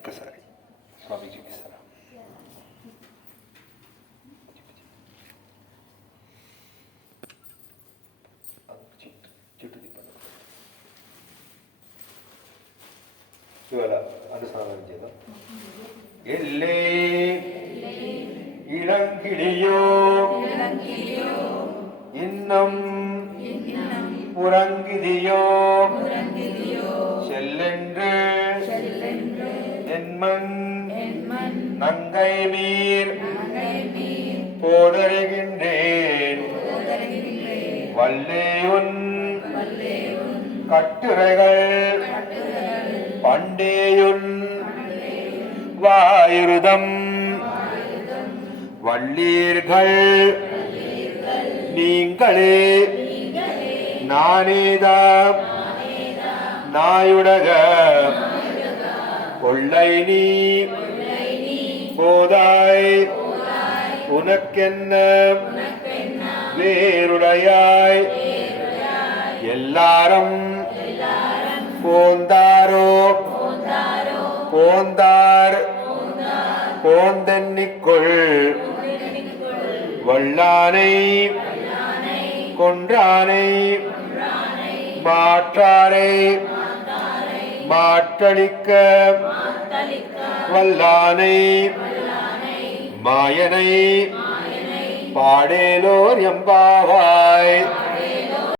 ఒక్కసారి స్వామి చూపిస్తారా? చుట్టూ తిప్పండి. ఇవాళ అనుసంధానం చేద్దాం. ఎల్లే இளங்கிளியோ இன்னம் உறங்குதியோ செல்லென்று என்மன் நங்கை மீர் போதருகின்றேன். வல்லேயுன் கட்டுரைகள் பண்டேயுன் வாயுருதம் வள்ளீர்கள் நீங்களே நானேதாம் நாயுடக கொள்ளை நீ போதாய் உனக்கென்ன வேறுடையாய் எல்லாரும் போந்தாரோ போந்தார் போந்தென்னிக்குள் வல்லானை கொன்றானை மாற்றாரை மாற்றளிக்க வல்லானை மாயனை பாடேலோர் எம்பாவாய்.